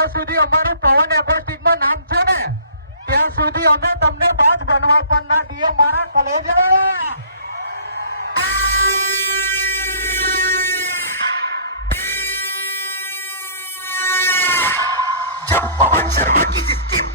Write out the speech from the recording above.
જ્યાં સુધી અમારું પવન એકોસ્ટિકમાં નામ છે ને ત્યાં સુધી અમે તમને બાજ બનવા પણ ના દઈએ મારા કલેજા. जब पवन शर्मा की सिस्टम